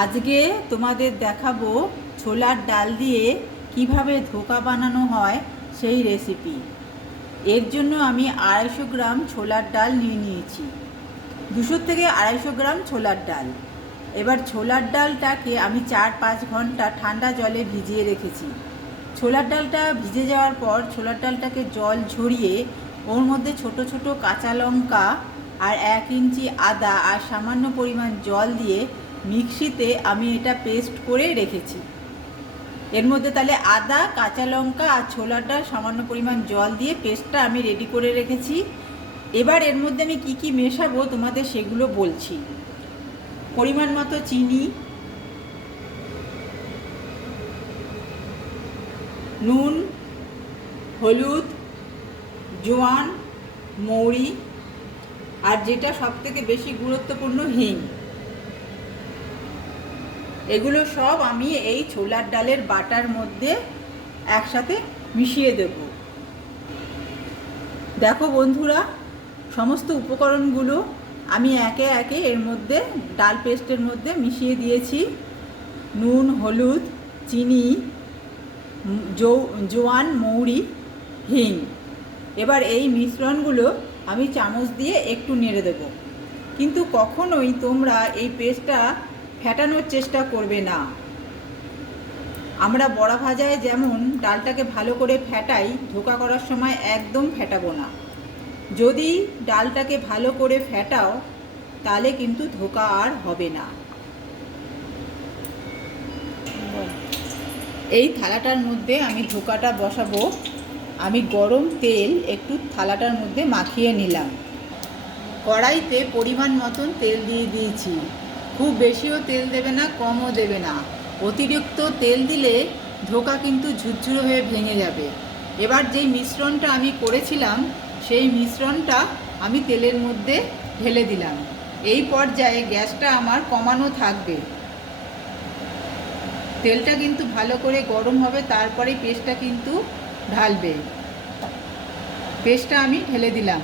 আজকে তোমাদের দেখাবো ছোলার ডাল দিয়ে কীভাবে ধোকা বানানো হয় সেই রেসিপি এর জন্য আমি আড়াইশো গ্রাম ছোলার ডাল নিয়ে নিয়েছি। দুশো থেকে আড়াইশো গ্রাম ছোলার ডাল। এবার ছোলার ডালটাকে আমি চার পাঁচ ঘণ্টা ঠান্ডা জলে ভিজিয়ে রেখেছি। ছোলার ডালটা ভিজে যাওয়ার পর ছোলার ডালটাকে জল ঝরিয়ে ওর মধ্যে ছোট ছোট কাঁচা লঙ্কা আর এক ইঞ্চি আদা আর সামান্য পরিমাণ জল দিয়ে মিক্সিতে আমি এটা পেস্ট করে রেখেছি। এর মধ্যে তাহলে আদা, কাঁচা লঙ্কা আর ডাল সামান্য পরিমাণ জল দিয়ে পেস্টটা আমি রেডি করে রেখেছি। এবার এর মধ্যে আমি কি কি মেশাবো তোমাদের সেগুলো বলছি। পরিমাণ মতো চিনি, নুন, হলুদ, জোয়ান, মৌরি আর যেটা সব থেকে বেশি গুরুত্বপূর্ণ হিং। এগুলো সব আমি এই ছোলার ডালের বাটার মধ্যে একসাথে মিশিয়ে দেব। দেখো বন্ধুরা, সমস্ত উপকরণগুলো আমি একে একে এর মধ্যে ডাল পেস্টের মধ্যে মিশিয়ে দিয়েছি। নুন, হলুদ, চিনি জোয়ান, মৌরি, হিং। এবার এই মিশ্রণগুলো আমি চামচ দিয়ে একটু নেড়ে দেব। কিন্তু কখনোই তোমরা এই পেস্টটা ফেটানোর চেষ্টা করবে না। আমরা বড়া ভাজায় যেমন ডালটাকে ভালো করে ফেটাই, ধোকা করার সময় একদম ফেটাবো না। যদি ডালটাকে ভালো করে ফেটাও, তাহলে কিন্তু ধোকা আর হবে না। এই থালাটার মধ্যে আমি ধোকাটা বসাবো। আমি গরম তেল একটু থালাটার মধ্যে মাখিয়ে নিলাম। কড়াইতে পরিমাণ মতন তেল দিয়ে দিয়েছি। খুব বেশিও তেল দেবে না, কমও দেবে না। অতিরিক্ত তেল দিলে ধোকা কিন্তু ঝুরঝুরো হয়ে ভেঙে যাবে। এবার যেই মিশ্রণটা আমি করেছিলাম, সেই মিশ্রণটা আমি তেলের মধ্যে ঢেলে দিলাম। এই পর্যায়ে গ্যাসটা আমার কমানো থাকবে। তেলটা কিন্তু ভালো করে গরম হবে, তারপরে পেস্টটা কিন্তু ঢালবে। পেস্টটা আমি ঢেলে দিলাম।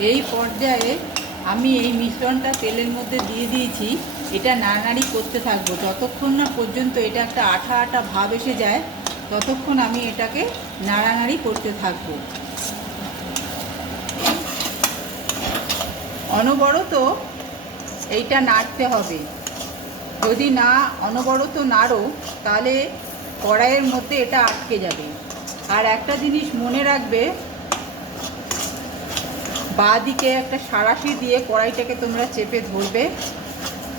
এই পর্যায়ে আমি এই মিশ্রণটা তেলের মধ্যে দিয়ে দিয়েছি। এটা নাড়ানাড়ি করতে থাকব। যতক্ষণ না পর্যন্ত এটা একটা আঠা আঠা ভাব এসে যায়, ততক্ষণ আমি এটাকে নাড়ানাড়ি করতে থাকব। অনবরত এইটা নাড়তে হবে। যদি না অনবরত নাড়ো, তাহলে কড়াইয়ের মধ্যে এটা আটকে যাবে। আর একটা জিনিস মনে রাখবে বাঁ দিকে একটা সাঁড়াশি দিয়ে কড়াইটাকে তোমরা চেপে ধরবে।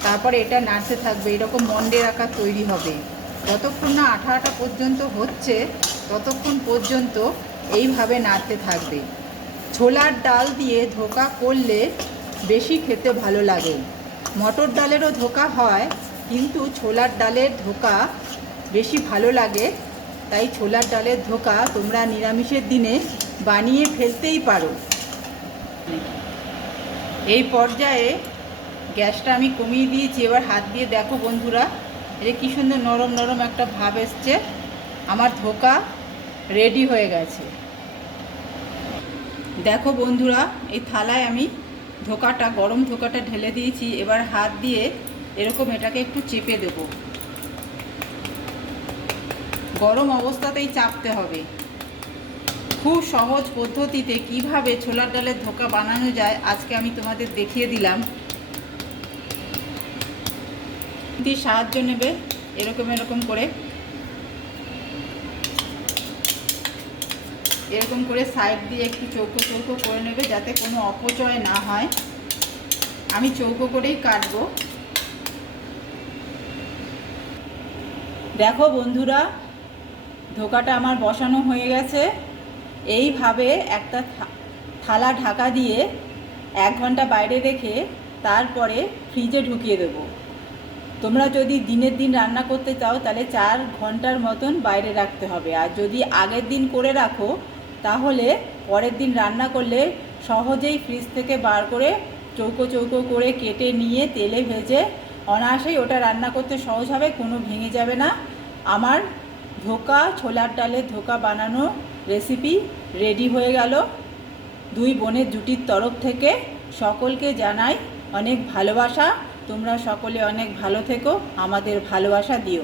তারপরে এটা নাড়তে থাকবে। এরকম মন্ডের আকার তৈরি হবে। যতক্ষণ না আঠা আঠা পর্যন্ত হচ্ছে, ততক্ষণ পর্যন্ত এইভাবে নাড়তে থাকবে। ছোলার ডাল দিয়ে ধোকা করলে বেশি খেতে ভালো লাগে। মটর ডালেরও ধোকা হয়, কিন্তু ছোলার ডালের ধোকা বেশি ভালো লাগে। তাই ছোলার ডালের ধোকা তোমরা নিরামিষের দিনে বানিয়ে ফেলতেই পারো। এই পর্যায়ে গ্যাসটা আমি কমিয়ে দিয়েছি। এবার হাত দিয়ে দেখো বন্ধুরা এটা কী সুন্দর নরম নরম একটা ভাব এসছে। আমার ধোকা রেডি হয়ে গেছে। দেখো বন্ধুরা, এই থালায় আমি ধোকাটা, গরম ধোকাটা ঢেলে দিয়েছি। এবার হাত দিয়ে এরকম এটাকে একটু চেপে দেব। গরম অবস্থাতেই চাপতে হবে। খুব সহজ পদ্ধতিতে কীভাবে ছোলার ডালের ধোকা বানানো যায় আজকে আমি তোমাদের দেখিয়ে দিলাম। দিয়ে সাহায্য নেবে এরকম এরকম করে। এরকম করে সাইড দিয়ে একটু চৌকো চৌকো করে নেবে যাতে কোনো অপচয় না হয়। আমি চৌকো করেই কাটবো। দেখো বন্ধুরা, ধোকাটা আমার বসানো হয়ে গেছে। এইভাবে একটা থালা ঢাকা দিয়ে এক ঘণ্টা বাইরে রেখে তারপরে ফ্রিজে ঢুকিয়ে দেবো। তোমরা যদি দিনের দিন রান্না করতে চাও, তাহলে চার ঘণ্টার মতন বাইরে রাখতে হবে। আর যদি আগের দিন করে রাখো, তাহলে পরের দিন রান্না করলে সহজেই ফ্রিজ থেকে বার করে চৌকো চৌকো করে কেটে নিয়ে তেলে ভেজে অনায়াসেই ওটা রান্না করতে সহজ হবে, কোনো ভেঙে যাবে না। আমার ধোকা, ছোলার ডালের ধোকা বানানো রেসিপি রেডি হয়ে গেল। দুই বোনের জুটির তরফ থেকে সকলকে জানাই অনেক ভালোবাসা। তোমরা সকলে অনেক ভালো থেকো। আমাদের ভালোবাসা দিও।